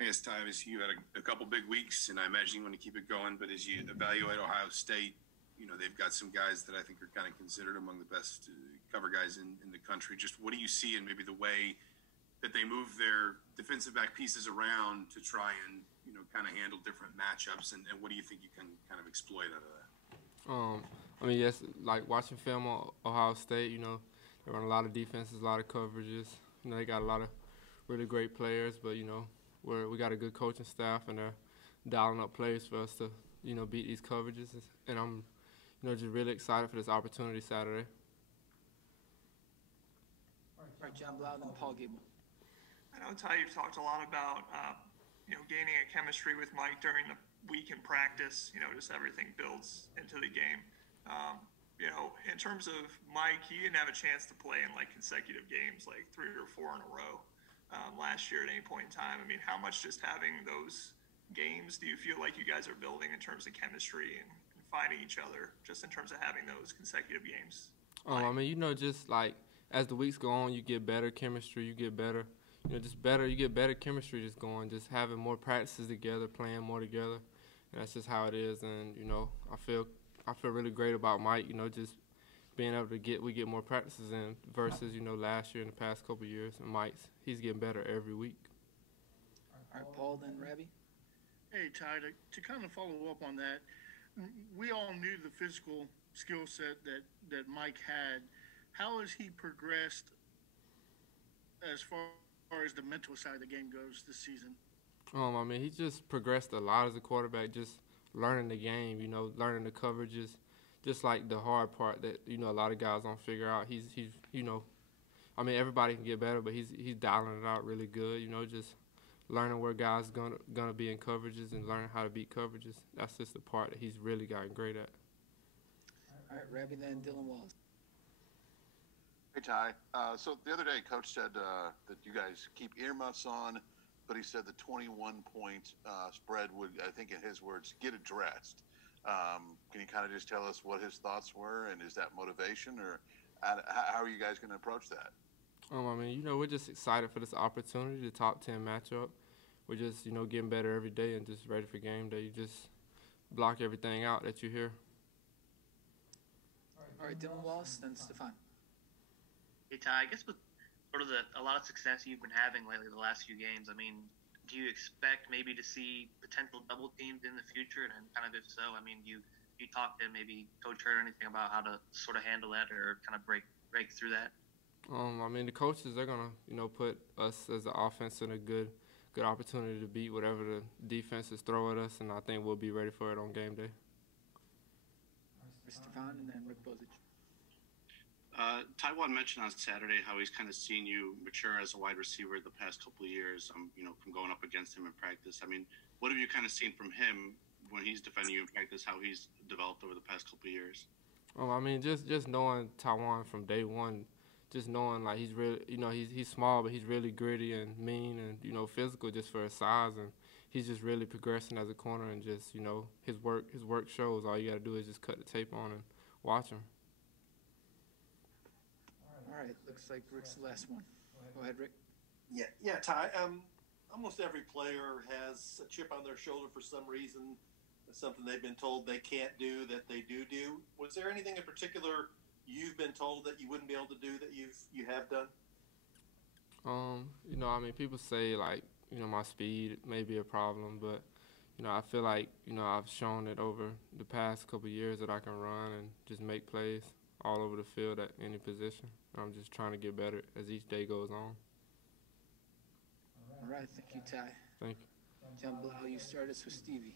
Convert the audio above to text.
I guess, Ty, obviously you had a couple big weeks, and I imagine you want to keep it going. But as you evaluate Ohio State, they've got some guys that I think are kind of considered among the best cover guys in the country. Just what do you see in maybe the way that they move their defensive back pieces around to try and kind of handle different matchups, and what do you think you can kind of exploit out of that? Yes, like watching film on Ohio State, they run a lot of defenses, a lot of coverages. They got a lot of really great players, but, we got a good coaching staff, and they're dialing up plays for us to, beat these coverages. And I'm, just really excited for this opportunity Saturday. All right, John Blau, then Paul Gable. I know, Ty, you've talked a lot about, gaining a chemistry with Mike during the week in practice. Just everything builds into the game. In terms of Mike, he didn't have a chance to play in like consecutive games, like 3 or 4 in a row last year at any point in time. I mean, how much just having those games do you feel like you guys are building in terms of chemistry and finding each other, just in terms of having those consecutive games? Just like as the weeks go on, you get better chemistry, you get better. You get better chemistry just going, just having more practices together, playing more together. And that's just how it is. And, I feel really great about Mike, just being able to get more practices in versus, last year and the past couple of years. And he's getting better every week. All right, Paul, then Ravi. Hey, Ty, to kind of follow up on that, we all knew the physical skill set that Mike had. How has he progressed as far as the mental side of the game goes this season? He just progressed a lot as a quarterback, just learning the game, learning the coverages, just like the hard part that, a lot of guys don't figure out. He's everybody can get better, but he's dialing it out really good, just learning where guys gonna be in coverages and learning how to beat coverages. That's just the part that he's really gotten great at. All right, Ravi, then Dylan Wallace. Hey, Ty. So the other day, Coach said that you guys keep earmuffs on, but he said the 21-point spread would, I think in his words, get addressed. Can you kind of just tell us what his thoughts were, and is that motivation, or how are you guys going to approach that? We're just excited for this opportunity, the top 10 matchup. We're just, getting better every day and just ready for game day. You just block everything out that you hear. All right, Dylan Wallace, then Stefan. Hey, Ty, I guess with sort of a lot of success you've been having lately the last few games, do you expect maybe to see potential double teams in the future? And kind of if so, you talk to maybe Coach Hurd or anything about how to sort of handle that or kind of break through that? The coaches, they're going to, put us as an offense in a good opportunity to beat whatever the defenses throw at us, and I think we'll be ready for it on game day. Stefan, and then Rick Bozich. Taiwan mentioned on Saturday how he's kind of seen you mature as a wide receiver the past couple of years, from going up against him in practice. What have you kind of seen from him when he's defending you in practice, how he's developed over the past couple of years? Just knowing Taiwan from day one, just knowing like he's really, he's small, but he's really gritty and mean and, physical just for his size. And he's just really progressing as a corner, and just, his work shows. All you got to do is just cut the tape on and watch him. All right, looks like Rick's the last one. Go ahead, Rick. Yeah, Ty. Almost every player has a chip on their shoulder for some reason, something they've been told they can't do that they do. Was there anything in particular you've been told that you wouldn't be able to do that you have done? People say like, my speed may be a problem, but I feel like I've shown it over the past couple of years that I can run and just make plays all over the field at any position. I'm just trying to get better as each day goes on. All right, thank you, Ty. Thank you. John Blau, you start us with Stevie.